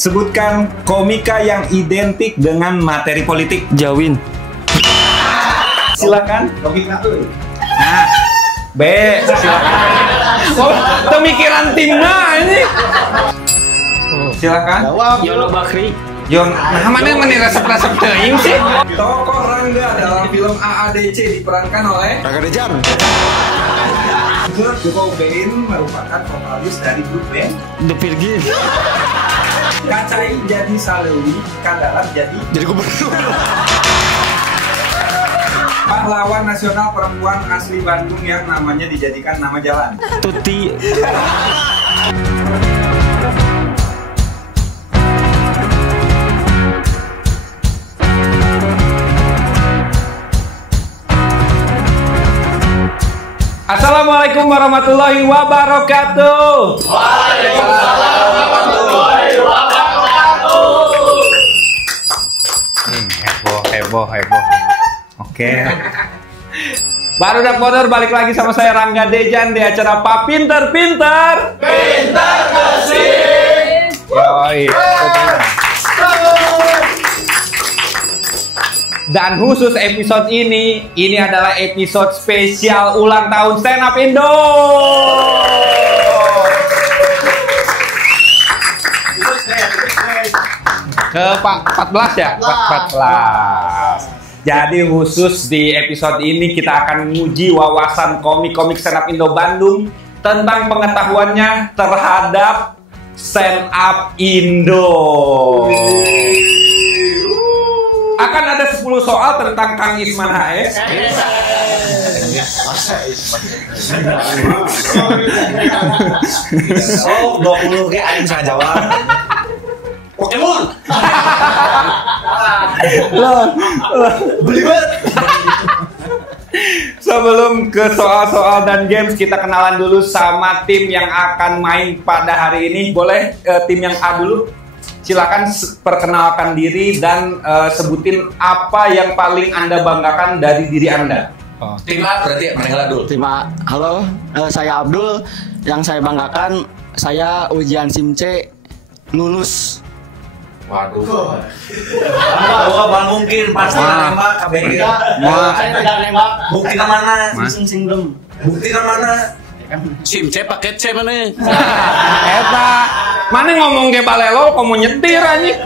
Sebutkan komika yang identik dengan materi politik. Jawin. Silakan. Komika tuh. Nah, B. Silakan. Oh, pemikiran timna ini. Silakan. Yono Bakri. Yon, nah mana resep-resep teuing sih? Tokoh Rangga dalam film AADC diperankan oleh Rangga Dejan. Kurt Cobain merupakan vokalis dari grup band The Virgin. Kacai jadi Salewi, Kandaran jadi gubernur. pahlawan nasional perempuan asli Bandung yang namanya dijadikan nama jalan. Tuti. Assalamualaikum warahmatullahi wabarakatuh. Waalaikumsalam warahmatullahi wabarakatuh. Heboh. Oke. Baru dak bodor balik lagi sama saya Rangga Dejan di acara Pak Pinter. Pintar kasih. Yoi. Dan khusus episode ini adalah episode spesial ulang tahun Stand Up Indo. Ke 14 ya? 14. Jadi khusus di episode ini kita akan menguji wawasan komik-komik Stand Up Indo Bandung tentang pengetahuannya terhadap Stand Up Indo. Akan ada 10 soal tentang Kang Isman HS. Oh, 20 ke aing bisa jawab. Pokemon. Beli banget. Sebelum ke soal-soal dan games, kita kenalan dulu sama tim yang akan main pada hari ini. Boleh tim yang A dulu? Silakan perkenalkan diri dan sebutin apa yang paling Anda banggakan dari diri Anda. Tim A berarti meninggal dulu. Tim A. Halo, saya Abdul. Yang saya banggakan, saya ujian SIMC lulus. Waduh. Bukan mungkin pasti nembak KBG. Saya tidak nembak. Bukti ke mana? Sing belum. Bukti ke mana? SIMC paket C mana? Eta, mana ngomong ke balelo, kamu nyetir anjing.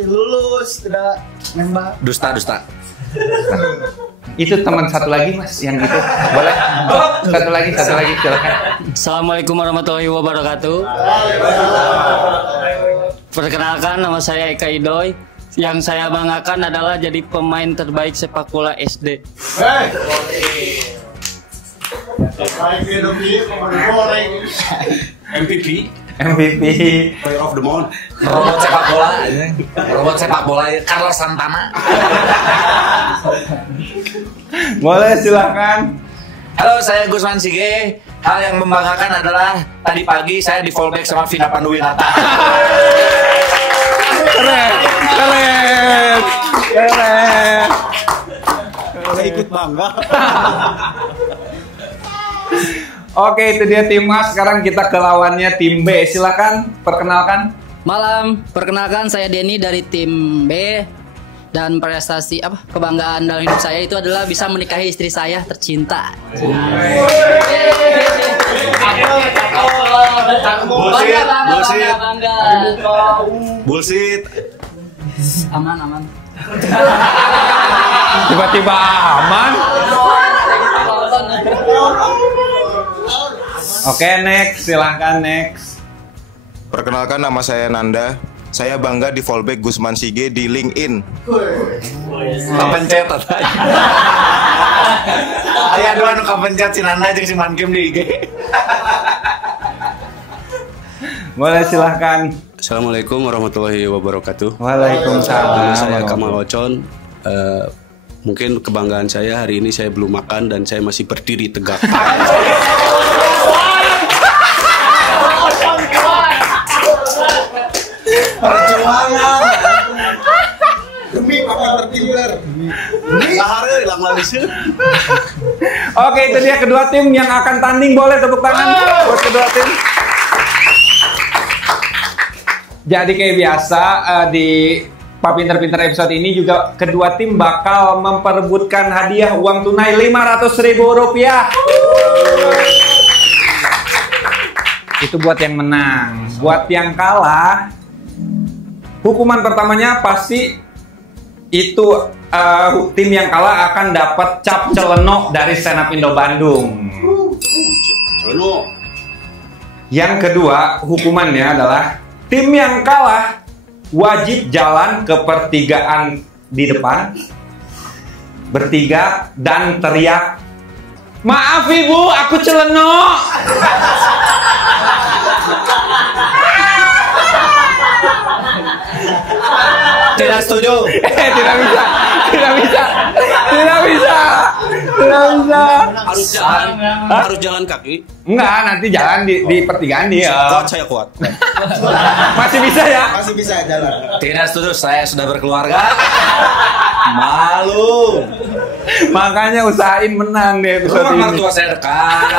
Lulus, tidak nembak. Dusta. Itu teman satu lagi mas, yang gitu. Boleh? Satu lagi, silakan. Assalamualaikum warahmatullahi wabarakatuh. Perkenalkan, nama saya Eka Idoy. Yang saya banggakan adalah jadi pemain terbaik sepak bola SD. MVP. Player of the month. Robot sepak bola Carlos Santana. Boleh, silakan. Halo, saya Gusman Sige. Hal yang membanggakan adalah tadi pagi saya di fallback sama Vina Panduwinata. Keren. Saya ikut bangga. Oke, itu dia tim A. Sekarang kita ke lawannya tim B. Silakan perkenalkan. Malam, perkenalkan saya Denny dari tim B. Dan prestasi kebanggaan dalam hidup saya itu adalah bisa menikahi istri saya tercinta. Bullshit. Aman. Tiba-tiba aman. Oke, next. Silahkan next. Perkenalkan, nama saya Nanda. Saya bangga di fallback Gusman Sige di LinkedIn. Kapencet aja. Aya dua nu kapencet si Nanda jeung si Mankim di IG. Boleh, silahkan. Assalamualaikum warahmatullahi wabarakatuh. Waalaikumsalam. Saya Kamal Ocon. Mungkin kebanggaan saya hari ini saya belum makan dan saya masih berdiri tegak. Perjuangan. Demi Pak Pinter. Lahare hilang lagi. Oke, itu dia kedua tim yang akan tanding. Boleh tepuk tangan buat kedua tim. Jadi kayak biasa di Pak Pinter-Pinter episode ini juga kedua tim bakal memperebutkan hadiah uang tunai Rp500.000. Itu buat yang menang. Buat yang kalah, hukuman pertamanya pasti itu tim yang kalah akan dapat cap celenok dari Stand Up Indo Bandung. Yang kedua, hukumannya adalah tim yang kalah wajib jalan ke pertigaan di depan bertiga dan teriak, "Maaf ibu, aku celenok." Tidak setuju. Tidak bisa. Harus jalan kaki. Enggak, nanti jalan di pertigaan dia. Kuat, saya kuat. Masih bisa ya? Masih bisa jalan. Tidak setuju, saya sudah berkeluarga. Malu. Makanya usahain menang deh episode Rumah ini. mertua saya dekat.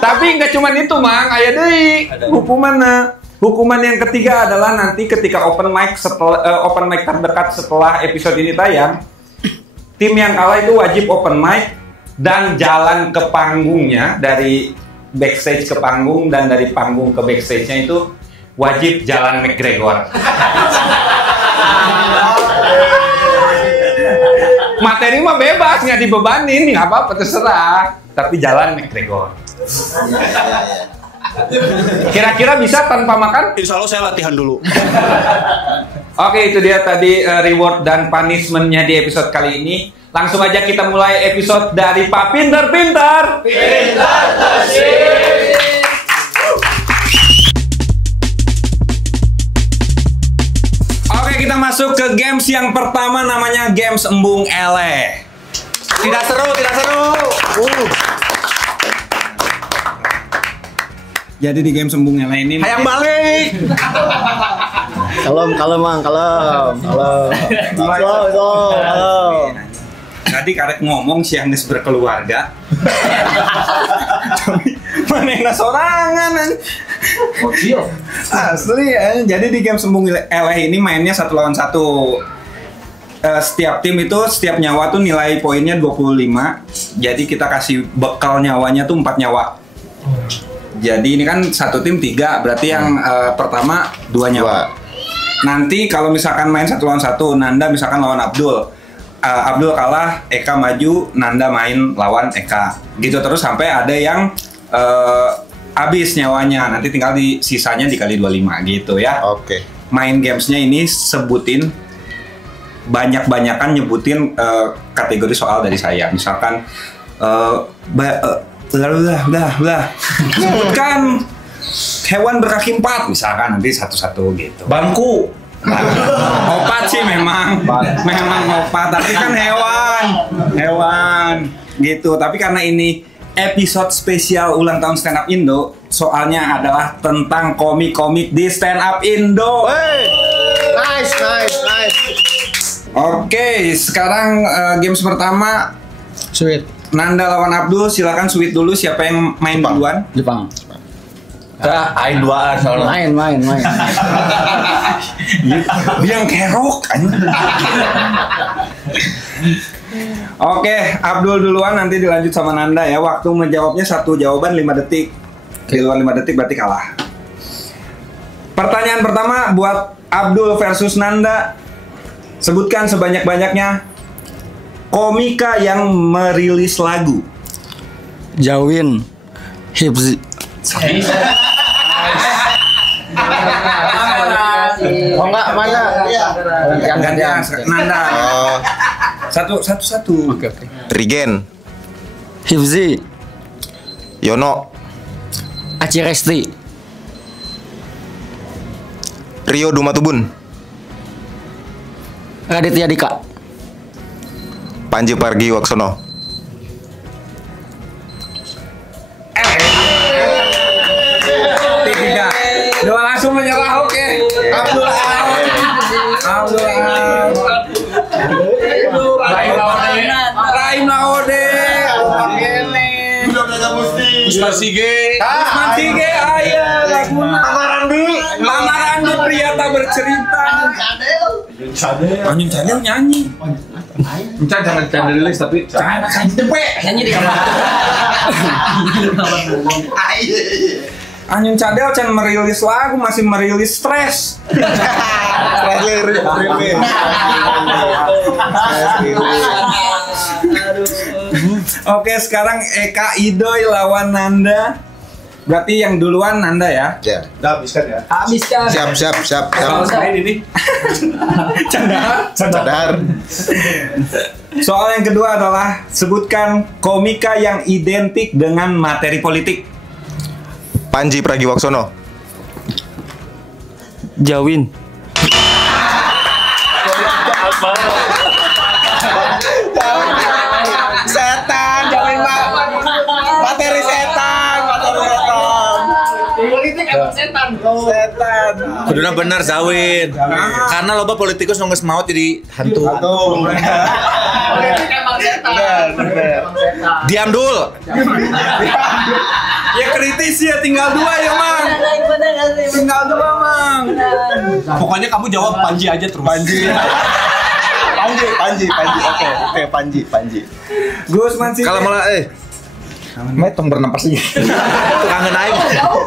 Tapi nggak cuma itu, Mang. Aya deui hukumanna. Hukuman yang ketiga adalah nanti ketika open mic terdekat setelah episode ini tayang, tim yang kalah itu wajib open mic dan jalan ke panggungnya, dari backstage ke panggung dan dari panggung ke backstage-nya itu wajib jalan McGregor. Materi mah bebas, nggak dibebanin, nggak apa-apa, terserah. Tapi jalan McGregor. Kira-kira bisa tanpa makan? Insya Allah saya latihan dulu. Oke, itu dia tadi reward dan punishment-nya di episode kali ini. Langsung aja kita mulai episode dari Pak Pinter-Pinter. Oke, kita masuk ke games yang pertama, namanya games Embung Eleh. Tidak seru. Jadi di game Embung Eleh ini Hayang balik. Kalem, Mang, kalem. tadi karek ngomong si Agnes berkeluarga. Mana yang sorangan asli ya. Jadi di game Sembung Eleh ini mainnya 1 lawan 1. Setiap tim itu setiap nyawa tuh nilai poinnya 25. Jadi kita kasih bekal nyawanya tuh 4 nyawa. Jadi ini kan satu tim 3, berarti yang pertama 2 nyawa. Nanti kalau misalkan main 1 lawan 1, Nanda misalkan lawan Abdul. Abdul kalah, Eka maju, Nanda main lawan Eka. Gitu terus sampai ada yang habis nyawanya. Nanti tinggal di sisanya dikali 25 gitu ya. Oke. Main gamesnya ini sebutin banyak-banyakan nyebutin kategori soal dari saya. Misalkan sebutkan hewan berkaki 4 misalkan, nanti satu-satu gitu. Bangku. Opat sih memang opat, tapi kan hewan gitu. Tapi karena ini episode spesial ulang tahun Stand Up Indo, soalnya adalah tentang komik-komik di Stand Up Indo. Nice. Oke, sekarang games pertama Sweet. Nanda lawan Abdul. Silakan Sweet dulu, siapa yang main duluan? Jepang. Aing duaan soalnya. Main. Dia yang kerok Oke, Abdul duluan, nanti dilanjut sama Nanda ya. Waktu menjawabnya 1 jawaban 5 detik. Di luar 5 detik berarti kalah. Pertanyaan pertama buat Abdul versus Nanda. Sebutkan sebanyak-banyaknya komika yang merilis lagu. Jawin. Hipzi. Oh enggak, mana? Iya. Gantian Nanda. Satu. Oke. Rigen, Hipzi. Yono, Aci Resti. Rio Dumatubun, Raditya Dika. Panji Pragiwaksono. Tiga. Dua langsung menyerah, oke. Abdul out. Raim Laode. Usman Sige. Ayo Mama Randi pria tak bercerita. Anyun Cadel nyanyi. Enca jangan cadelis tapi nyanyi di kamar. Anyun Cadel can merilis lagu masih merilis stres. Oke, sekarang Eka Idoy lawan Nanda. Berarti yang duluan Nanda ya? Ya. Udah habiskan ya. Habiskan. Siap. Kalau saya ini Sadar. Soal yang kedua adalah sebutkan komika yang identik dengan materi politik. Panji Pragiwaksono. Jawin. Setan, Jawin materi setan. Politik emang setan. Kuduna bener Zawin. Karena loba politikus nunggu maut jadi hantu. Politik emang setan. Diam dul. Ya kritis ya, tinggal 2 ya Mang. Tinggal 2 Mang. Pokoknya kamu jawab Panji aja terus. Panji. Oke, Panji. Gusman sih. Kalau malah tong bernapas lagi. Kangen aing.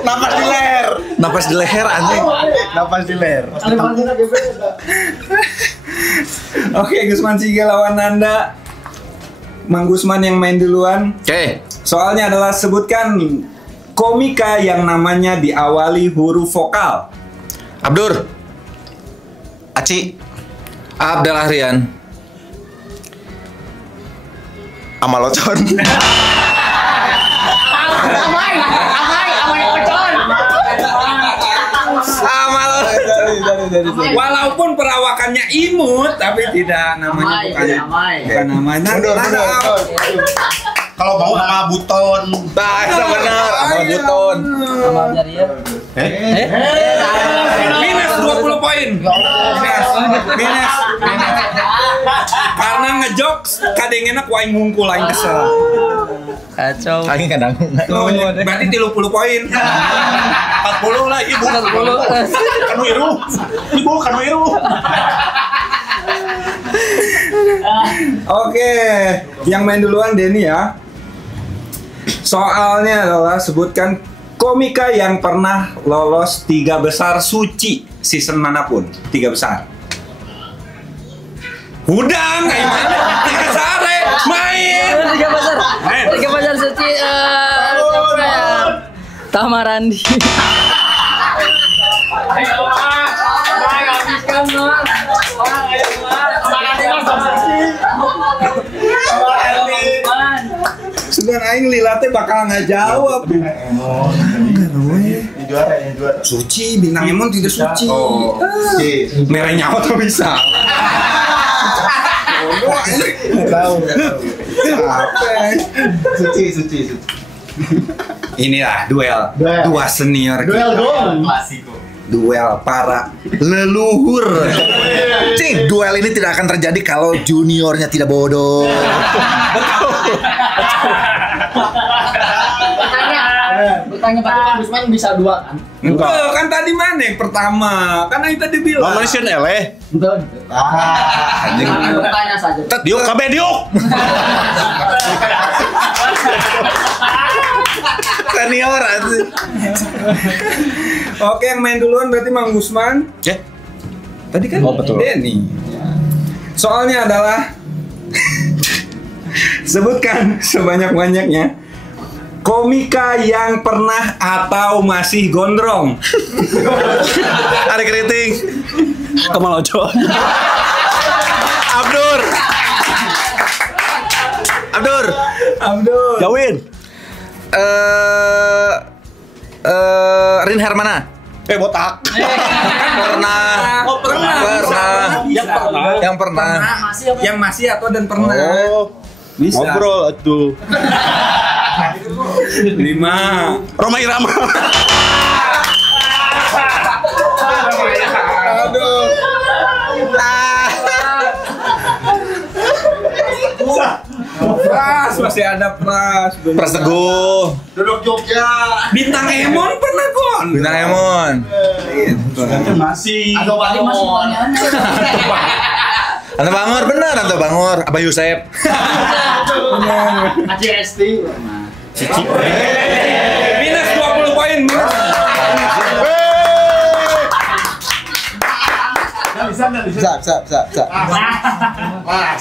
Napas di leher. Napas di leher anjing. Napas di leher. Oke, Gusman Sige lawan Nanda. Mang Gusman yang main duluan. Oke. Soalnya adalah sebutkan komika yang namanya diawali huruf vokal. Abdur. Aci. Abdel Ahrian. Amalocon. Walaupun perawakannya imut, tapi tidak namanya bukan namanya. Kalau mau sama buton. Bahasa benar. Amal Buton. Minus 20 poin. Minus. Karena ngejokes kadang enak waing ngungkul lain kesel. Kacau. Aing kadang. Berarti 30 poin. 40 lah ibu. Kanu iru. Oke, yang main duluan Denny ya. Soalnya adalah sebutkan komika yang pernah lolos 3 besar suci season manapun. 3 besar. Udah, nggak gimana? 3 besar main. 3 besar suci siapa ya? Tamarandi. Sebenarnya aing lilatnya bakal nggak jawab. Juara. Suci, bintang Emon tidak suci. Merah nyawa tuh bisa. Tahu. Apa? Suci. Inilah duel. Dua senior. Duel dong. Duel para leluhur. Cing, duel ini tidak akan terjadi kalau juniornya tidak bodoh. Bertanya Pak Kan Gusman bisa 2 kan? Enggak, kan tadi mana yang pertama? Kan yang tadi bilang. Malaysian eleh. Betul. Anjing. Bertanya saja. Tet diuk kabe diuk. Senior anjing. Oke, yang main duluan berarti Mang Gusman. Ya. Tadi kan Denny. Soalnya adalah sebutkan sebanyak-banyaknya komika yang pernah atau masih gondrong. Ada keriting. Kemalocon. Abdur. Jawin. Rin Hermana. Botak. Pernah. Oh, pernah. Yang pernah. Yang masih atau dan pernah. Oh, Bisa. ngobrol atuh. 5. Roma Irama. Aduh. Masih ada Pras. Pras Teguh. Duduk Jogja. Bintang Emon pernah Gon. Bintang Emon. Masih. Aduh, balik masih banyak. Anta Bangor bener, Anta Bangor. Abah Yusef. Aceh Esti. Minus 20 poin. Bisa.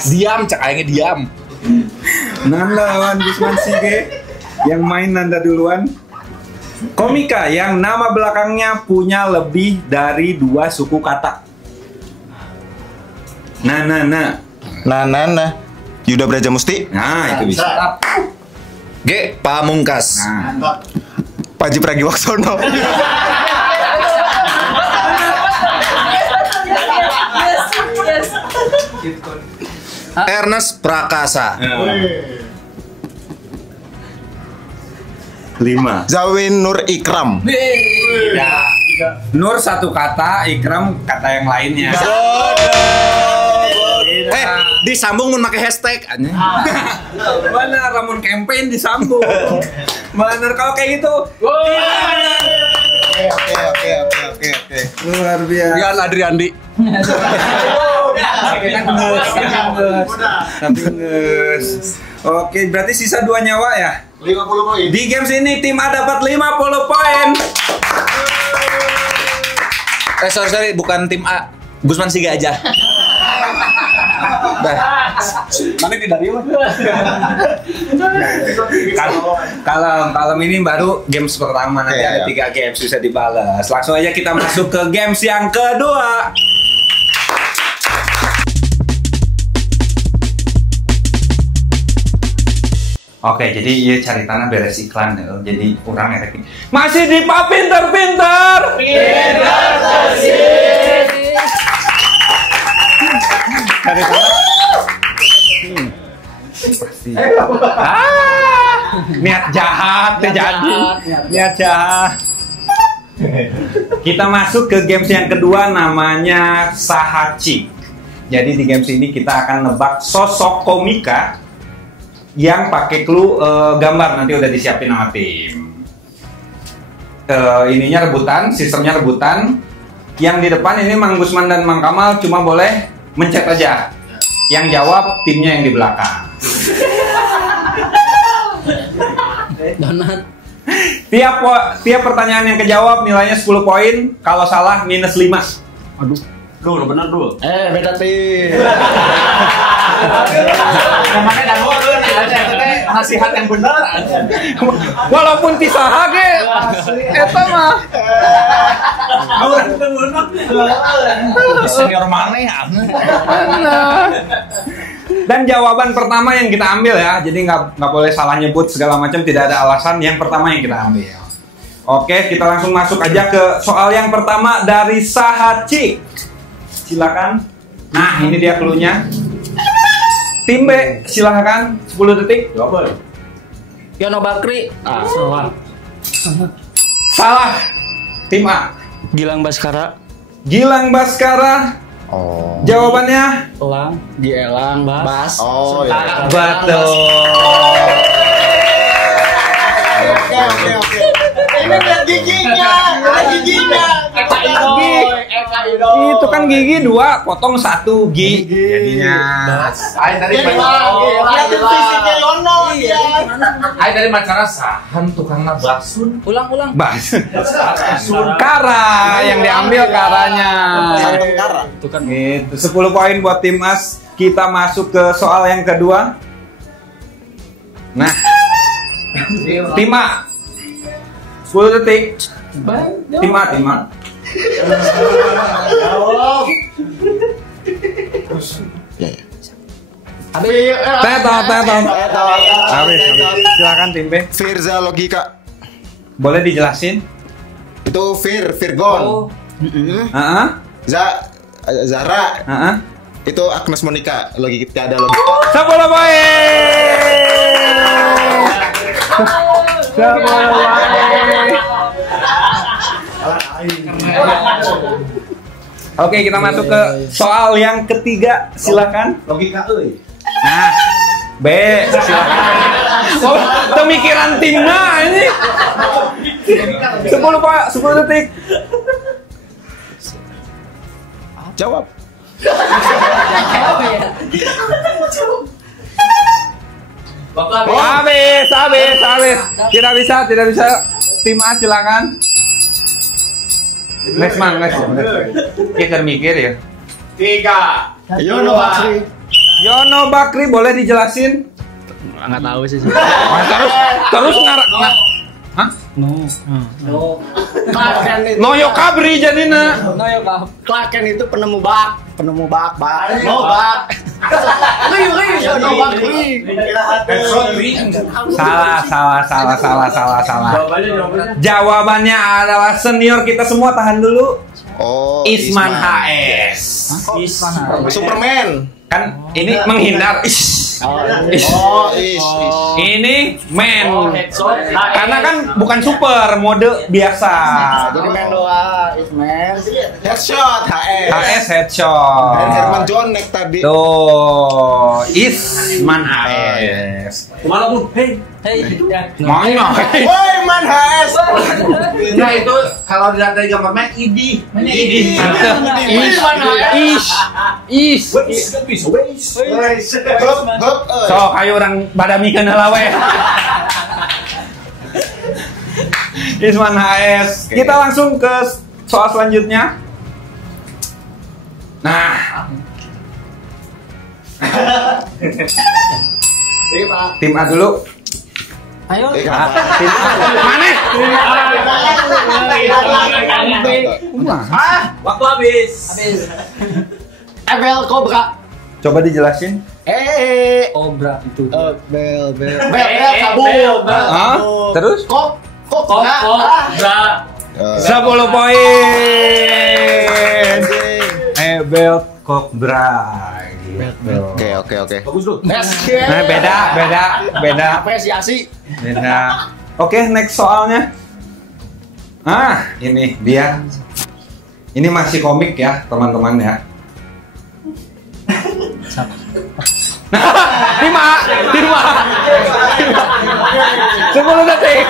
Diam, cak ayangnya diam. Nanda lawan Gusman Sige. Yang main Nanda duluan. Komika yang nama belakangnya punya lebih dari 2 suku kata. Nah. Yuda Brajamusti. Nah, itu bisa. G. Pamungkas. Nah. Panji Pragiwaksono. Ernest Prakasa. 5. Zawin Nur Ikram. Nur satu kata, Ikram kata yang lainnya. Disambung mun make hashtag. Benar, ramun campaign disambung. Benar, kalau kayak gitu. Oke. Luar biasa. Rian Adriandi. Tapi nges. Oke, berarti sisa 2 nyawa ya? 50 poin. Di games ini tim A dapat 50 poin. Sorry, bukan tim A. Gusman Sige aja. Mana tidak riuh? Kalau ini baru games pertama, nanti ada 3 games bisa dibalas. Langsung aja kita masuk ke games yang kedua. Oke, jadi iya cari tanah beres iklan ya. Jadi kurang ya. Masih di Pak Pinter-Pinter. Cari tanah. Pasti. Niat jahat terjadi. Niat jahat. Kita masuk ke games yang kedua, namanya Sahachi. Jadi di games ini kita akan nebak sosok komika yang pakai clue gambar, nanti udah disiapin sama tim. Ininya rebutan, sistemnya rebutan. Yang di depan ini Mang Gusman dan Mang Kamal cuma boleh mencet aja. Yang jawab timnya yang di belakang. Donat. Tiap pertanyaan yang kejawab nilainya 10 poin. Kalau salah minus 5. Aduh. Dul, bener Dul. Beda tim. Namanya dangu nasihat yang benar. Walaupun tisaha ge eta mah. Senior mana ya? Dan jawaban pertama yang kita ambil ya, jadi nggak boleh salah nyebut segala macam, tidak ada alasan. Yang pertama yang kita ambil. Oke, kita langsung masuk aja ke soal yang pertama dari Sahachi. Silakan. Nah, ini dia clue-nya. Tim B, silakan 10 detik. Yono Bakri. Salah. Tim A. Gilang Baskara. Gilang Baskara. Oh. Jawabannya Elang. Gielang. Bas. Oh ya. betul. Oke. Ini lihat giginya. Itu kan gigi 2, potong 1 gigi. Jadinya. Ayo tadi Lihat fisiknya Yono. Ayo tadi macara sahan tukangna baksun. Ulang. Bas. Kara yang diambil karanya. Itu kan Gitu. 10 poin buat tim As. Kita masuk ke soal yang kedua. Nah. Tim A. 10 detik. Tim A. Tetot. Habis. Silakan tim B. Firza Logika. Boleh dijelasin? Itu Virgon. Zara. Itu Agnes Monica. Logika ada logika. 10 poin. Oke, kita masuk ke soal yang ketiga. Silakan. Logika euy. Nah, B. Silakan. Oh, pemikiran timnya ini. 10 Pak, 10 detik. Jawab. Habis. Tidak bisa. Tim A silakan. Next. Kita mikir ya. 3. Yono Bakri boleh dijelasin? Nggak tahu sih. Terus ngarang. Hah? Noyo Kabri jadina. Clark Kent itu penemu bak. Salah. Jawabannya adalah senior kita semua, tahan dulu. Oh, Isman HS. Superman. Kan ini menghindar. Ini men. Karena kan bukan super, mode biasa. Jadi main doa, Ismail. Headshot. HS headshot. Dan Herman Jonek tadi. Tuh, Isman HS. Kemana Bu? Hei. Mana? Woi, Man HS. Nah itu kalau dilihat dari gambarnya ID. Is. So, kayak orang badami kena lawe. Isman HS. Kita langsung ke soal selanjutnya. Nah. Tim A dulu. Ayo. Mana? Waktu habis. Ebel Cobra. Coba dijelasin. Obra itu. Bel kabur. Terus? Kobra. 10 poin. Ebel Cobra. Oke. Bagus tuh. Nah, beda. Apresiasi. Beda. Oke, next soalnya. Ini dia. Ini masih komik ya, teman-teman ya. Lima. 10 detik.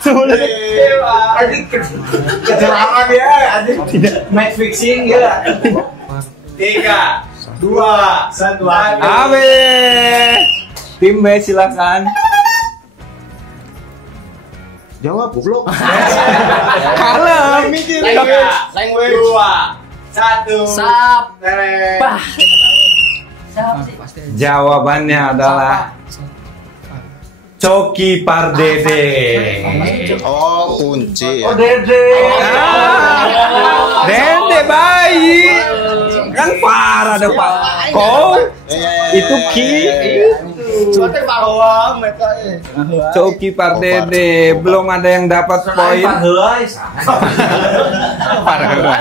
10 detik. Kecelakaan ya, anjing. Match fixing ya. 3, 2, 1. Habis. Tim B silakan. Jawab, goblok. Kalem. 3, 2, 1. Sap. Jawabannya adalah Coki Pardede. Oh, kunci ya. Dede bayi. Kan parah deh Pak. Kau itu Ki. Suatu bahwa mereka Coki Pardede belum ada yang dapat poin. Parah.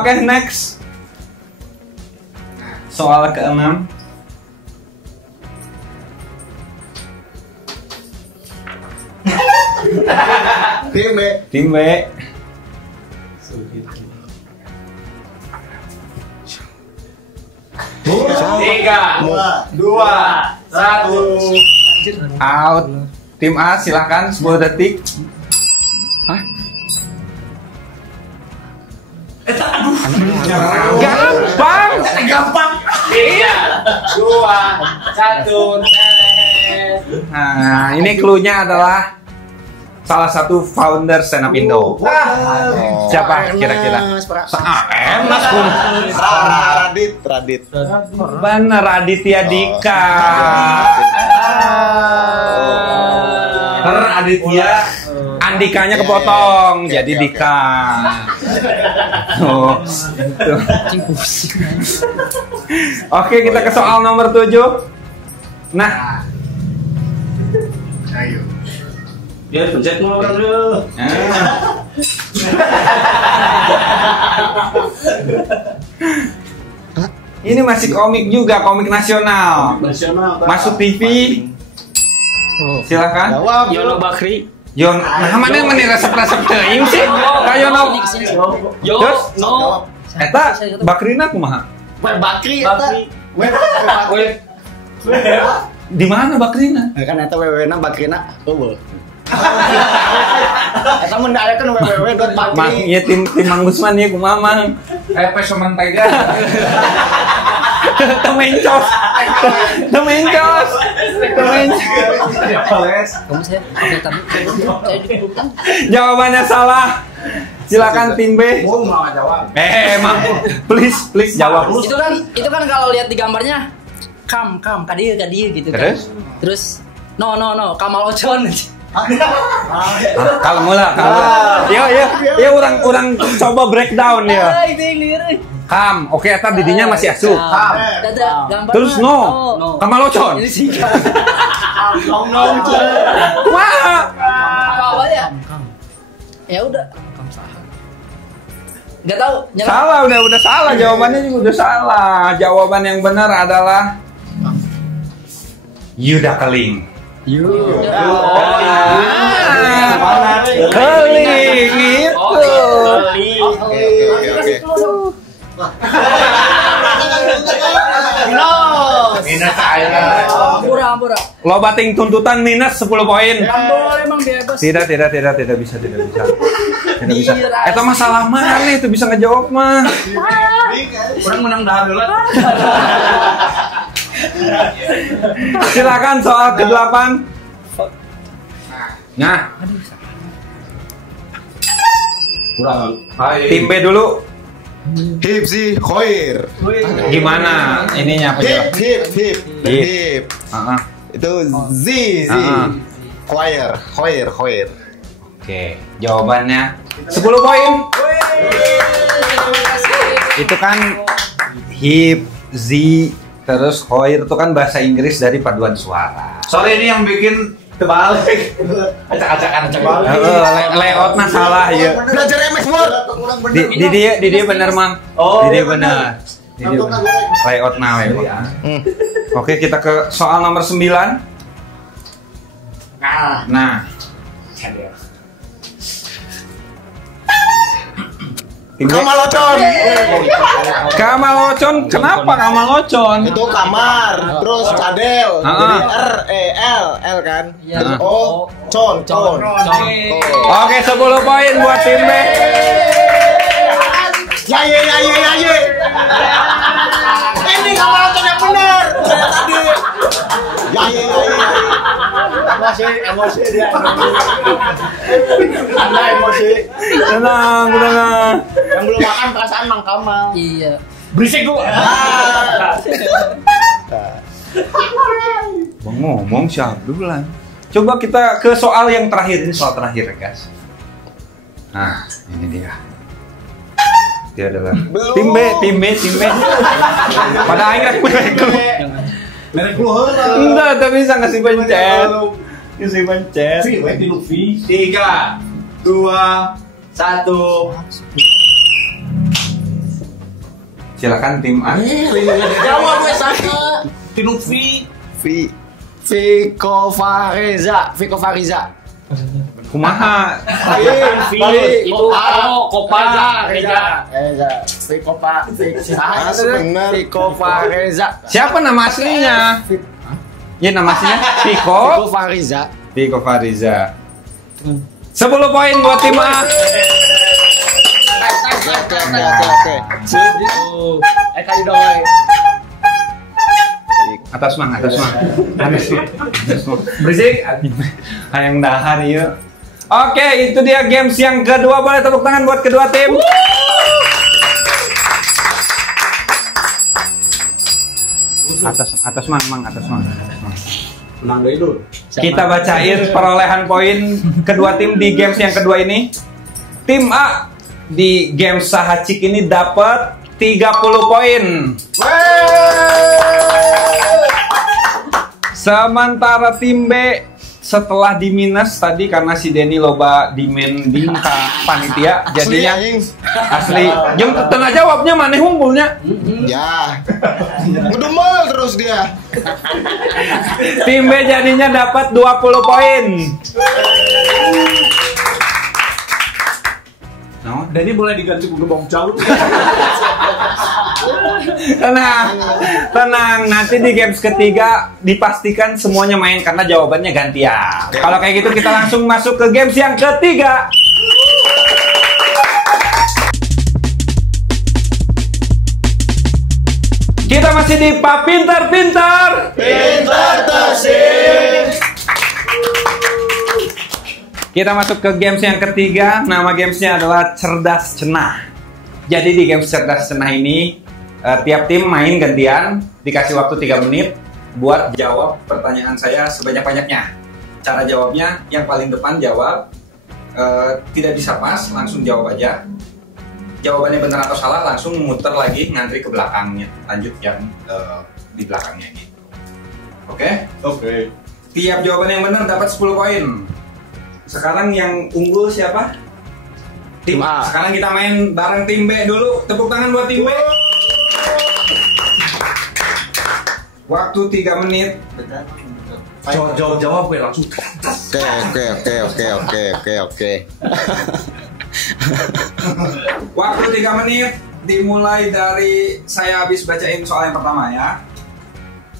Oke, next. Soal ke-6. Tim B. 3, 2, 1. Out. Tim A silakan 10 detik. Hah? Gampang. 3, 2, 1. Nah, ini clue-nya adalah salah satu founder Stand Up Indo. Siapa kira-kira? Enak pun. Radit. Benar, Raditya Dika. Aditya. Andikanya kepotong jadi Dika. Tuh. Oke, kita ke soal nomor 7. Nah, Dia pencet mau orang dulu. ini masih komik juga, komik nasional. Masuk TV. Silakan. Yono Bakri. Yon, nah mana resep-resep teuing sih? Kayak Terus? Eta Bakrina kumaha? Bakri eta. Di mana Bakrina? Kan eta wewe-na Bakrina eueuh. Eta mun aya kan www.bakri. Mak, ya tim Mang Gusman ya kumaha Mang. Peso mentega. Temencos. Kamu saya diputar. Jawabannya salah. Silakan tim B. Mang, please jawab. Itu kan kalau lihat di gambarnya kadir gitu kan. Terus no Kamal Ocon. Kalau mula. Ya orang coba breakdown ya. Kam, oke eta didinya masih asup. Terus no. Kamal Ocon. Ini sih. Wah. Apa ya? Ya udah. Enggak tahu. Salah, udah salah jawabannya juga udah salah. Jawaban yang benar adalah Yuda Keling. Keling itu. Minus saya. Ampura. Lo bating tuntutan minus 10 poin. Boleh emang bebas. Tidak bisa. Tidak bisa. Eta masalah mana itu bisa ngejawab mah. Orang menang dahar dulu. Silakan soal ke-8. Nah. Tim B dulu. Hipsi Khoir. Gimana ininya penjelasan? Hip. Itu Z. Khoir. Oke, jawabannya 10 poin. Itu kan hip, Z, terus Khoir itu kan bahasa Inggris dari paduan suara. Sorry ini yang bikin terbalik. Acak-acakan balik. Layoutnya salah ya. Belajar MS Word. Di dia bener Mang. Di dia bener. Layoutnya. Oke, kita ke soal nomor 9. Nah. Kamal Ocon, kenapa Kamal Ocon? Itu kamar, terus cadel, jadi L kan? O, con. Oke, 10 poin buat tim B. Ya. Ini kamar Ocon yang benar. Tadi. Ya. Emosi dia. Anda emosi. Tenang. Yang belum makan perasaan Mang Kamal. Iya. Berisik gua. Ngomong siapa duluan? Coba kita ke soal yang terakhir. Ini soal terakhir, guys. Nah, ini dia. Dia adalah tim B. Pada akhirnya enggak, tapi bisa ngasih pencet. 3, 2, 1. Silakan tim A. Jawab gue sana. Viko Fariza. Kumaha? Itu Kopa Reza. Viko Fariza. Siapa nama aslinya? Ya nama aslinya Viko Fariza. Viko Fariza. 10 poin buat tim A. Oke. Atas mang. Berisik. Hayang dahar ieu. Oke, itu dia games yang kedua. Boleh tepuk tangan buat kedua tim. Atas mang. Menang dari dulu. Kita bacain perolehan poin kedua tim di games yang kedua ini. Tim A di game Sahacik ini dapat 30 poin. Sementara tim B setelah di minus tadi karena si Denny loba demanding ka panitia jadinya asli jeung tengah jawabnya maneh unggulnya. Ya. Ngedumel terus dia. Tim B jadinya dapat 20 poin. Denny boleh diganti ke gembong jauh. Tenang. Nanti di games ketiga dipastikan semuanya main karena jawabannya gantian. Kalau kayak gitu kita langsung masuk ke games yang ketiga. Kita masih di Pak Pintar-Pintar. Pintar tersing. Kita masuk ke games yang ketiga. Nama gamesnya adalah Cerdas Cenah. Jadi di games Cerdas Cenah ini tiap tim main gantian, dikasih waktu 3 menit buat jawab pertanyaan saya sebanyak-banyaknya. Cara jawabnya yang paling depan jawab, tidak bisa pas, langsung jawab aja. Jawabannya benar atau salah langsung muter lagi ngantri ke belakangnya, lanjut yang di belakangnya gitu. Oke? Tiap jawaban yang benar dapat 10 poin. Sekarang yang unggul siapa? Tim A. Sekarang kita main bareng tim B dulu. Tepuk tangan buat tim B. Waktu 3 menit. Jawab gue langsung. Oke. Waktu 3 menit dimulai dari saya habis bacain soal yang pertama ya.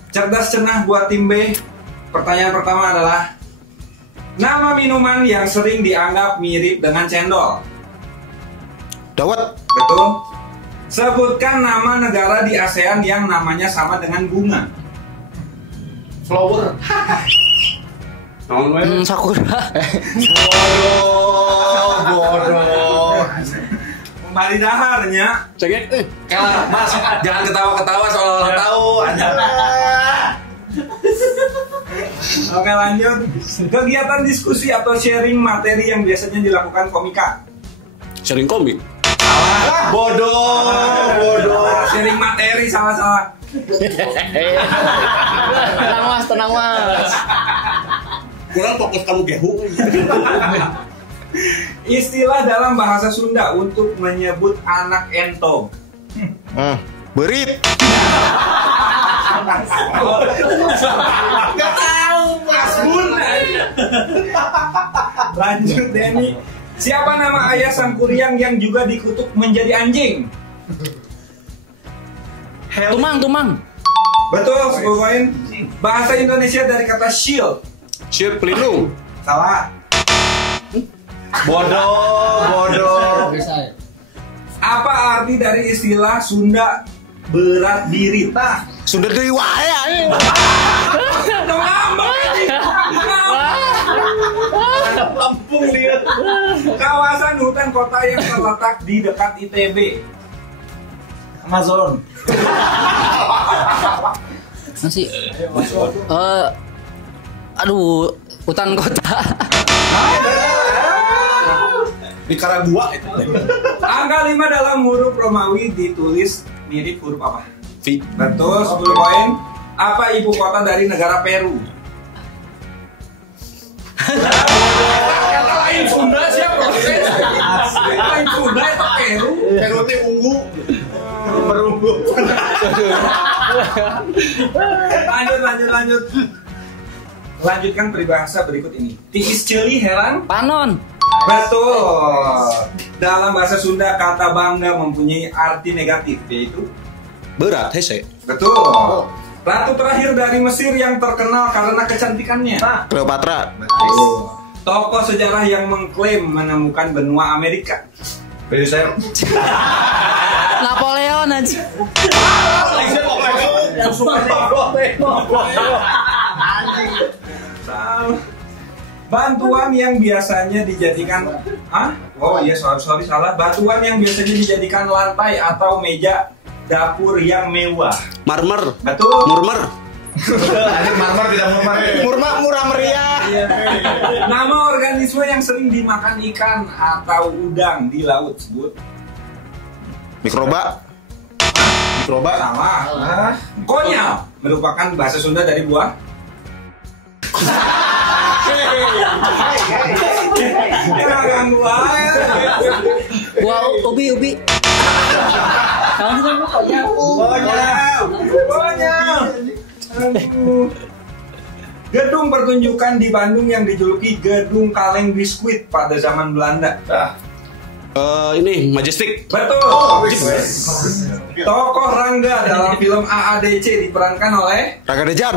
Cerdas Cenah buat tim B. Pertanyaan pertama adalah nama minuman yang sering dianggap mirip dengan cendol. Dawet. Betul. Sebutkan nama negara di ASEAN yang namanya sama dengan bunga. Flower. Sakura. Bodoh. Kembali daharnya. Kalah, Mas. Jangan ketawa-ketawa soal tahu. Oke, lanjut. Kegiatan diskusi atau sharing materi yang biasanya dilakukan komika. Sharing komik. Bodoh. Sharing materi salah. Tenang mas. Kurang fokus kamu gehu. Istilah dalam bahasa Sunda untuk menyebut anak entong. Berit. Gak tahu, Mas Bun. Lanjut, Denny. Siapa nama ayah sang kuryang yang juga dikutuk menjadi anjing? Tumang. Betul, 10 poin. Bahasa Indonesia dari kata shield. Shield pelindung. Salah. Bodoh. Apa arti dari istilah Sunda berat dirita? Sudah dari wae. Dong ngambek anjing. Lampung dia. Kawasan hutan kota yang terletak di dekat ITB. Amazon. Masih. Hutan kota. Di Karagua itu. Angka 5 dalam huruf Romawi ditulis mirip huruf apa? V. Betul, 10 poin. Apa ibu kota dari negara Peru? Kata lain Sunda siapa proses? Lain Sunda itu Peru. Peru teh ungu. Merunggu. Lanjut. Lanjutkan peribahasa berikut ini. Tiis ceuli heran. Panon. Betul. Dalam bahasa Sunda kata bangga mempunyai arti negatif yaitu Berat, hese. betul. Ratu terakhir dari Mesir yang terkenal karena kecantikannya. Cleopatra. Betul. Tokoh sejarah yang mengklaim menemukan benua Amerika. Berusaha. Napoleon aja. Bantuan yang biasanya dijadikan sorry salah. Bantuan yang biasanya dijadikan lantai atau meja dapur yang mewah. Marmer. Betul. Murmer. Ada marmer tidak marmer. Murah meriah. Nama organisme yang sering dimakan ikan atau udang di laut sebut Mikroba. salah. Konyol merupakan bahasa Sunda dari buah. Buah ubi. Gedung pertunjukan di Bandung yang dijuluki Gedung Kaleng Biskuit pada zaman Belanda. Ini Majestic. Betul. Tokoh Rangga dalam film AADC diperankan oleh Rangga Dejan.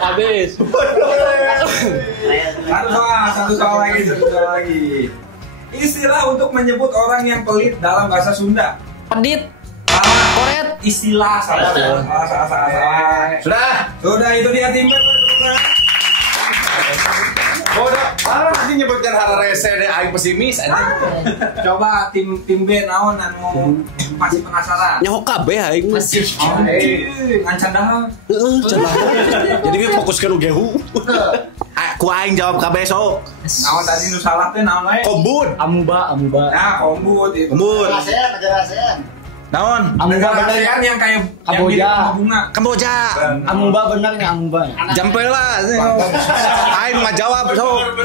Habis. Satu soal lagi. Istilah untuk menyebut orang yang pelit dalam bahasa Sunda. Pedit. Koret. Istilah salah. Sudah itu dia tim B. Bodoh, parah nanti nyebutkan hal rese deh, aing pesimis aja. Coba tim B naon anu masih penasaran. Nyaho kabeh aing. Masih. Ngancan dah. Jadi we fokuskan ugehu. Ku aing jawab kabeh sok. Naon tadi nu salah teh naon we? Kombud. Amuba. Nah, kombut itu. Kombud. Negara ASEAN. Naon? Amuba bener. Yang kayak Kamboja. yang mirip sama bunga. Kamboja. Amuba benernya Amuba. Jampela. Aing mah jawab sok.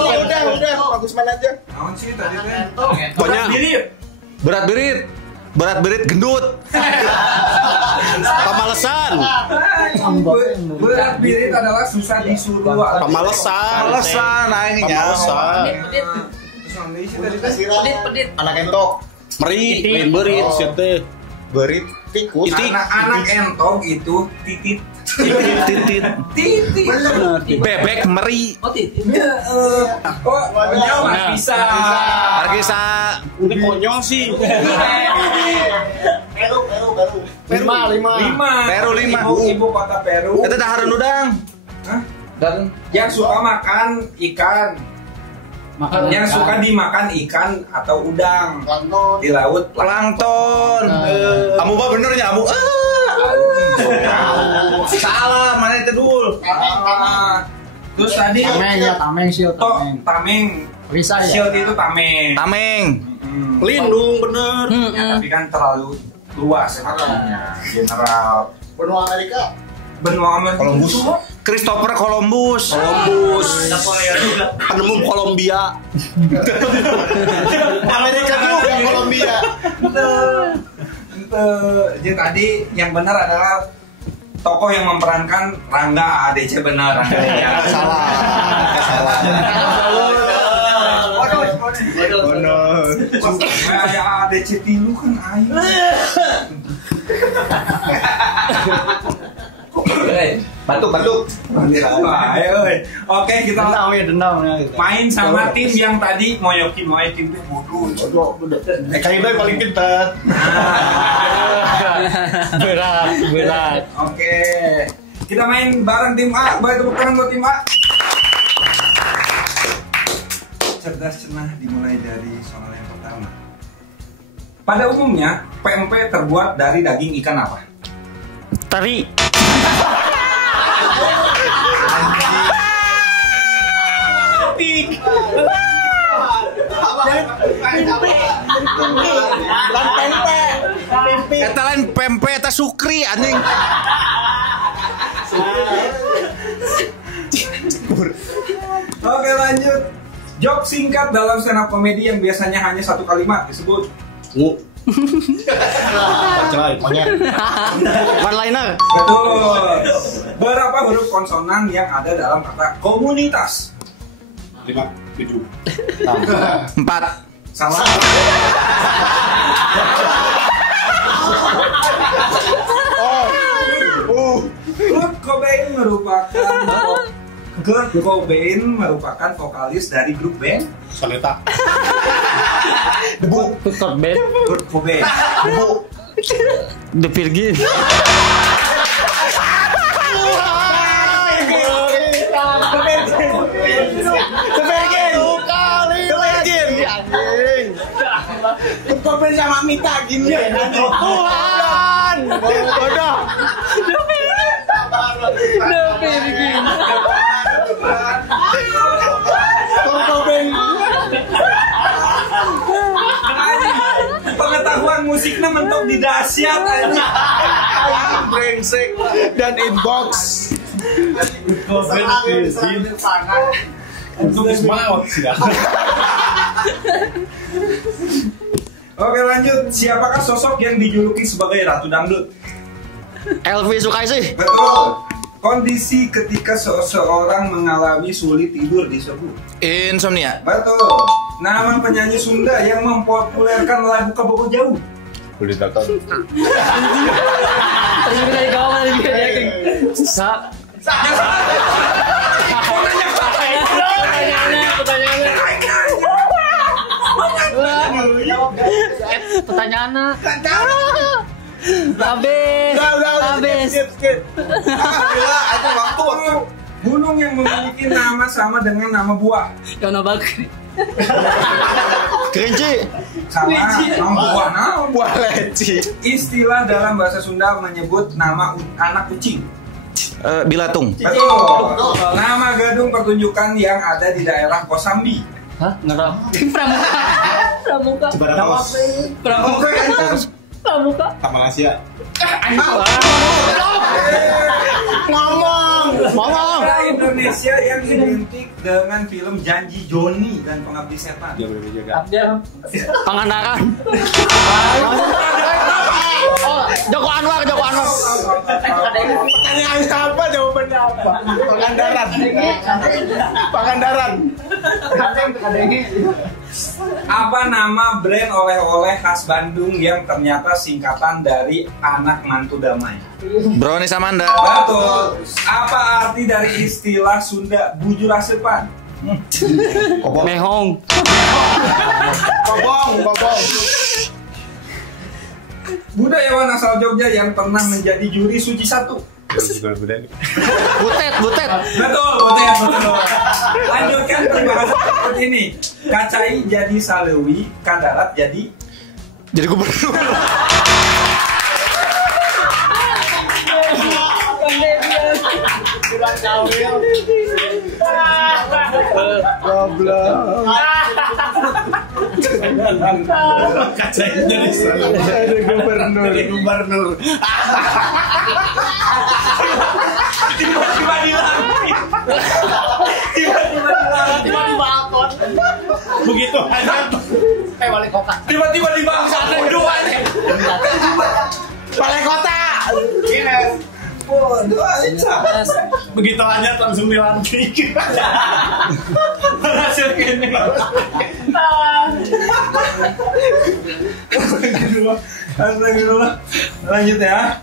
Udah, bagus mana aja. Naon sih tadi teh? Pokoknya berat berit gendut. Pamalesan. Berat birit adalah susah disuruh. Pamalesan aing nya. Pedit. Anak entok. Meri, lain berit, sieu teh. Berit. Tikus. Anak entok itu titit. Titit. Bebek meri. Oh, titit. Kok Mas bisa. Markisa. Ini konyol sih. Peru. 5. Peru 5. Ibu kota Peru. Eta dahareun udang. Hah? Dan yang suka makan ikan. Yang suka dimakan ikan atau udang di laut Plankton. Amuba benernya amu. Salah, mana itu dul? Terus tadi Tameng shield. tameng. Risa ya. Shield itu tameng. Tameng. Lindung bener. Ya, tapi kan terlalu luas artinya. General Benua Amerika. Columbus. Christopher Columbus. Penemu Kolombia. Amerika juga Kolombia. Jadi tadi yang benar adalah tokoh yang memerankan Rangga ADC benar. Salah. Kayak ADC tilu kan ayo. Batuk. Oke, kita Dendam ya. main sama tim yang tadi moyoki tim teh bodoh. Kayaknya paling pintar. Berat. Oke. Kita main bareng tim A. Boleh tepuk tangan buat tim A. Cerdas cenah dimulai dari soal yang pertama. Pada umumnya, pempek terbuat dari daging ikan apa? Tari. Eta lain pempek eta sukri anjing. Oke, lanjut. Jok singkat dalam stand up komedi yang biasanya hanya satu kalimat disebut. One liner. Betul. Berapa huruf konsonan yang ada dalam kata komunitas? 5, 7. 4. Salah. Kurt Cobain merupakan vokalis dari grup band Soneta. Kurt Band. Kurt Cobain. The Virgin. Komen sama Mita gini. Tuhan. Bodoh. Pengetahuan musiknya mentok di dahsyat aja. Brengsek dan inbox. Oke, lanjut. Siapakah sosok yang dijuluki sebagai Ratu Dangdut? Elvi Sukaisih. Betul. Kondisi ketika seseorang mengalami sulit tidur disebut Insomnia. betul. Nama penyanyi Sunda yang mempopulerkan lagu Kabogo Jauh. Boleh tahu. Terus dari kawan lagi dia. Pertanyaannya. Habis. Gunung yang memiliki nama sama dengan nama buah. Yono Bakri. Kerinci. Sama nama buah. Buah leci. Istilah dalam bahasa Sunda menyebut nama anak kucing. Bilatung. Betul. Nama gedung pertunjukan yang ada di daerah Kosambi. Hah? Ngerap. Pramuka. Pramuka. Taman Asia. Ngomong. Daerah Indonesia yang identik dengan film Janji Joni dan Pengabdi Setan. Pangandaran. Oh, Joko Anwar. Pertanyaan apa? Jawabannya apa? Pangandaran. Apa nama brand oleh-oleh khas Bandung yang ternyata singkatan dari anak mantu damai? Brownies Amanda. Betul. Apa arti dari istilah Sunda bujur asepan? Mehong. Bobong. Budayawan asal Jogja yang pernah menjadi juri Suci 1. Butet. Betul. Lanjutkan perbahasan seperti ini. Kacai jadi Salewi, Kadarat jadi gubernur. Gubernur. tiba-tiba balkon. Begitu aja. Wali kota. Tiba-tiba di bangsa keduanya. Balai kota. Begitu aja langsung dilantik. Berhasil kayaknya. Astagfirullah. Lanjut ya.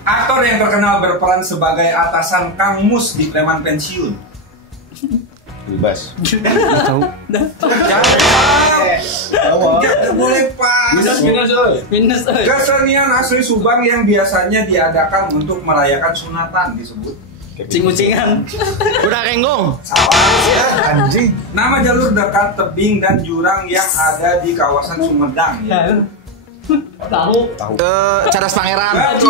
Aktor yang terkenal berperan sebagai atasan Kang Mus di preman pensiun. Bebas. Jangan boleh pas. Minus. Kesenian asli Subang yang biasanya diadakan untuk merayakan sunatan disebut Cing-cingan. Udah renggong. anjing. Nama jalur dekat tebing dan jurang yang ada di kawasan Sumedang. Tahu. Cadas Pangeran.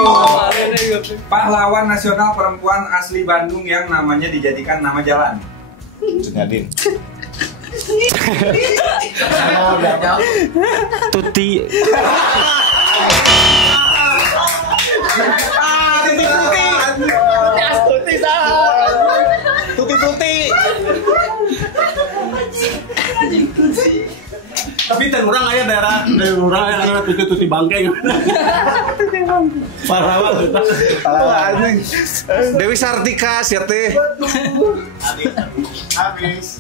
Pahlawan nasional perempuan asli Bandung yang namanya dijadikan nama jalan. Nyadin. Tuti. Tuti. Tapi dan orang aya daerah aya tuti bangkeng. Parah banget. Dewi Sartika siap teh. Habis.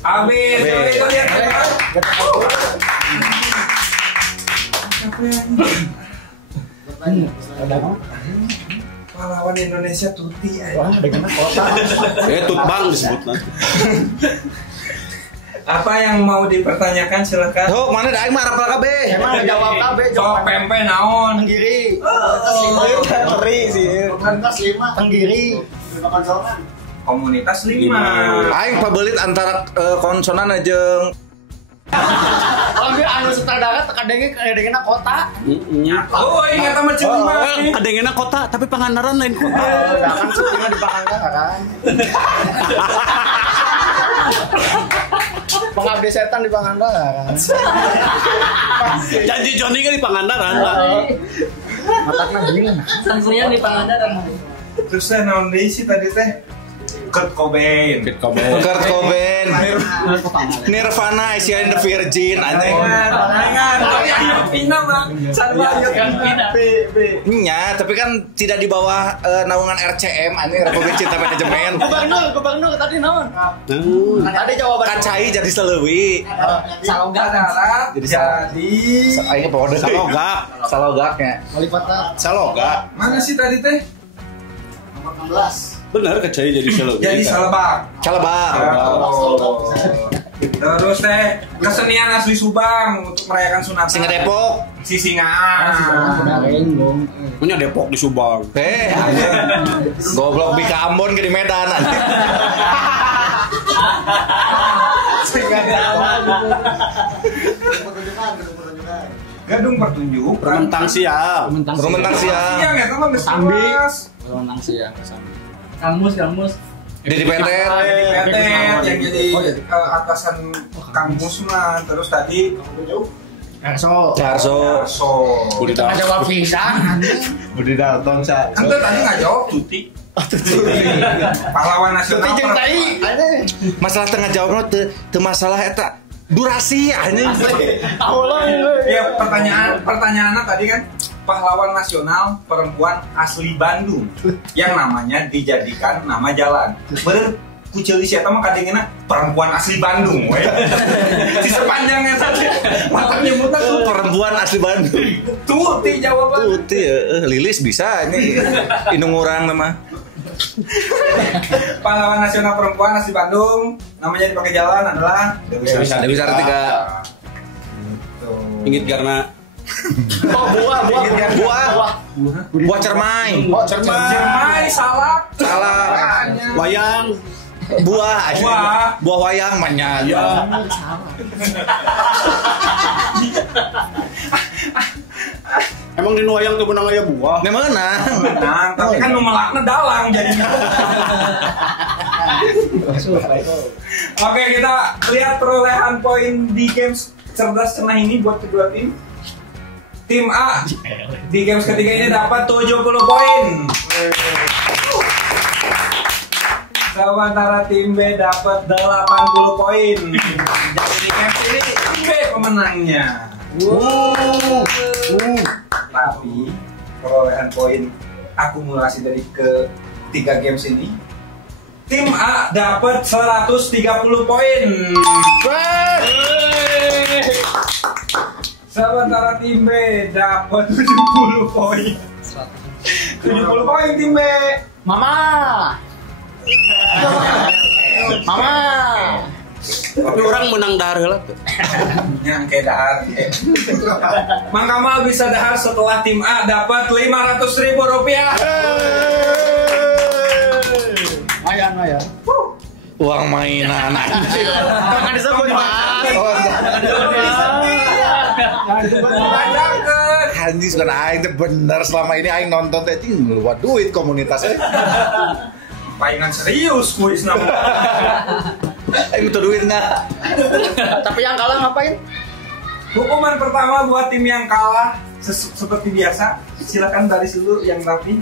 Pahlawan Indonesia Tuti. Tutbang disebutnya. Apa yang mau dipertanyakan silakan. Oh, mana dah aing mah arep kabeh. Emang jawab kabeh. Sok pempe naon? Tenggiri. Ngeri sih. Tenggiri. Komunitas 5. Aing pabelit antara konsonan jeung Kalau anu sutradara kadangnya kota. Oh, ingat sama Cilima. Kadangena kota tapi Pangandaran lain kota. Kan syutingnya di Pangandaran. Pengabdi setan di Pangandaran. Janji Joni kan di Pangandaran. Matakna bingung. Sanksinya di Pangandaran. Terus saya naon deui sih tadi teh? Kurt Cobain. Kurt Cobain. Nirvana, Is and the Virgin anjing. Tapi ayo Pina mah. Nya, tapi kan tidak di bawah naungan RCM anjing, Republik Cinta Manajemen. Gubernur tadi naon? Ada jawaban. Kacai jadi seleuwi. Salogak darat jadi Aing podo salogaknya. Wali kota. Salogak. mana sih tadi teh? Nomor 16. Benar kecai jadi selalu. Jadi Salebak. Calebak. Terus teh kesenian asli Subang untuk merayakan sunatan. Singa Depok. Sisingaan. Punya Depok di Subang. Goblok Bika Ambon ke di Medan. Gadung pertunjukan. Permentang siang. Rumentang siang. Siang ya teman geus. Menang sih ya kesambi. Kang Mus. Jadi Peter. Yang jadi atasan Kang Mus mah. Terus tadi Carso. Budi Jawab pisan. Budi Dalton sa. Ente tadi nggak jawab Tuti. Pahlawan nasional. Masalah tengah jawabnya teu masalah eta durasi anjing. Ya pertanyaannya tadi kan pahlawan nasional perempuan asli Bandung yang namanya dijadikan nama jalan. Bener kuceli siapa mah kadengena perempuan asli Bandung we. Di sepanjangnya tadi mata nyebutna tuh Perempuan asli Bandung. Tuti jawaban. Tuti Lilis bisa ini indung urang mah. Pahlawan nasional perempuan asli Bandung namanya dipakai jalan adalah Dewi Sartika. Inggit karena Buah cermai. Cermai salak. wayang. Buah wayang manya. Emang di wayang tuh menang aya buah. Memang Nah, tapi kan numelakna dalang jadi. Oke, kita lihat perolehan poin di games cerdas cenah ini buat kedua tim. Tim A di games ketiga ini dapat 70 poin. Sementara tim B dapat 80 poin. Jadi di games ini tim B pemenangnya. Tapi perolehan poin akumulasi dari ketiga games ini, tim A dapat 130 poin. Sementara tim B dapat 70 poin. 70 poin tim B. Mama. Tapi orang menang dahar heula tuh. Yang kayak dahar. Mang Kamal bisa dahar setelah tim A dapat 500.000 rupiah. Lumayan. uang mainan. Jangan disebut Mas. Anjing kan aing teh bener selama ini aing nonton teh ting luat duit komunitasnya. Palingan serius kuis nama. Aing butuh duit enggak? Tapi yang kalah ngapain? Hukuman pertama buat tim yang kalah seperti biasa, silakan baris dulu yang rapi.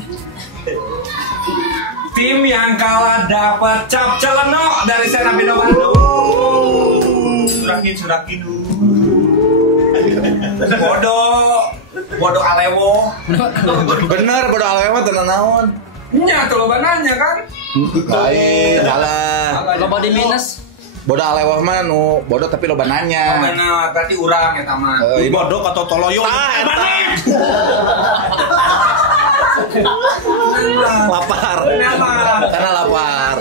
Tim yang kalah dapat cap celeno dari Senapindo Bandung. Surakin bodoh alewo. Bener bodoh alewo tenan naon? Nya kalau bananya kan. Lain, salah. Loba di minus. Bodoh alewo mah nu bodoh tapi loba nanya. Mana berarti urang eta mah. Bodoh atau toloyo. Lapar. Karena lapar.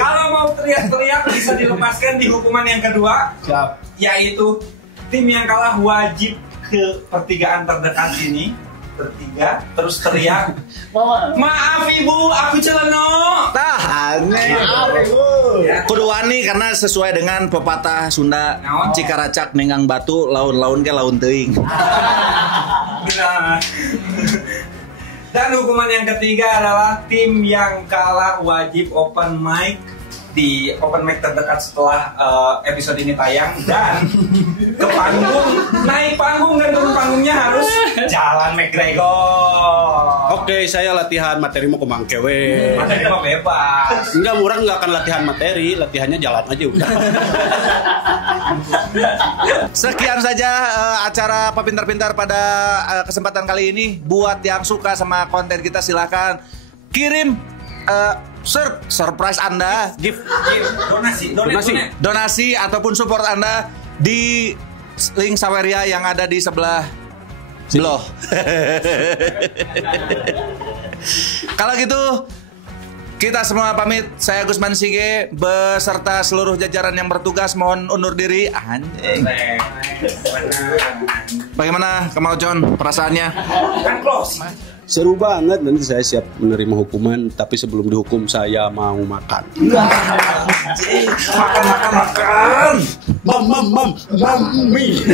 Kalau mau teriak-teriak bisa dilepaskan di hukuman yang kedua. Siap. Yaitu tim yang kalah wajib ke pertigaan terdekat sini. Bertiga terus teriak. Maaf ibu, aku celeno. Tah, aneh. Ya. Kudu wani karena sesuai dengan pepatah Sunda Naon? Cikaracak nenggang batu laun-laun ke laun teuing. Benar. Dan hukuman yang ketiga adalah tim yang kalah wajib open mic di open mic terdekat setelah episode ini tayang dan ke panggung, naik panggung dan turun panggungnya harus Jalan McGregor. Oke, saya latihan materi mau ke Mangkewe. Materi mah bebas. Enggak, orang nggak akan latihan materi, latihannya jalan aja udah. Sekian saja acara Apa Pintar-Pintar pada kesempatan kali ini. Buat yang suka sama konten kita silahkan kirim surprise Anda, donasi ataupun support Anda di link Saweria yang ada di sebelah Bloh. Kalau gitu kita semua pamit. Saya Gusman Sige beserta seluruh jajaran yang bertugas mohon undur diri. Anjing. Bagaimana Kemal John perasaannya? Kan close. Seru banget, nanti saya siap menerima hukuman, tapi sebelum dihukum saya mau makan. Makan. Mami.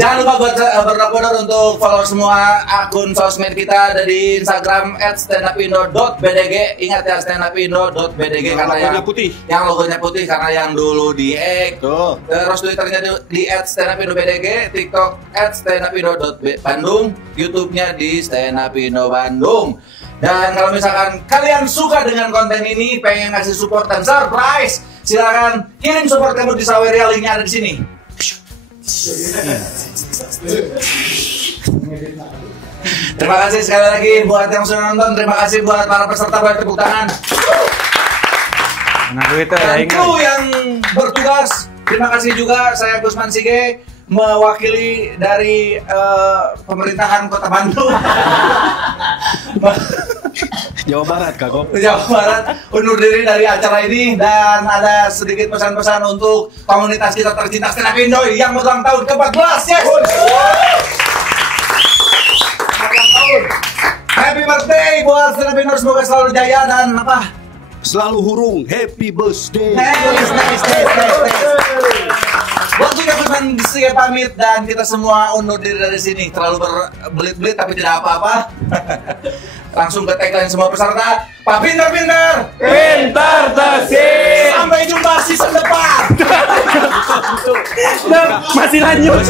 Jangan lupa buat berdonor untuk follow semua akun sosmed kita ada di Instagram @standupindo.bdg. Ingat ya standupindo.bdg karena yang putih. Yang logonya putih karena yang dulu di-hack. Terus Twitternya di @standupindo.bdg, TikTok @standupindo.bandung, YouTube-nya di Standupindo Bandung. Dan kalau misalkan kalian suka dengan konten ini, pengen ngasih support dan surprise, silakan kirim support kamu di Saweria, linknya ada di sini. Terima kasih sekali lagi buat yang sudah nonton. Terima kasih buat para peserta, buat tepuk tangan. Dan kru yang bertugas, terima kasih juga. Saya Gusman Sige mewakili dari pemerintahan Kota Bandung. Jawa Barat, Kak. Jawa Barat undur diri dari acara ini dan ada sedikit pesan-pesan untuk komunitas kita tercinta Stand Up Indo yang ulang tahun ke-14. Yes. Ulang tahun. Happy birthday buat Stand Up Indo, semoga selalu jaya dan apa? Selalu hurung. Happy birthday. Waktu Gusman Sige pamit dan kita semua undur diri dari sini. Terlalu berbelit-belit tapi tidak apa-apa. Langsung ke tagline semua peserta. Pak Pintar-Pintar, Pintar tersi. sampai jumpa season depan. Masih lanjut.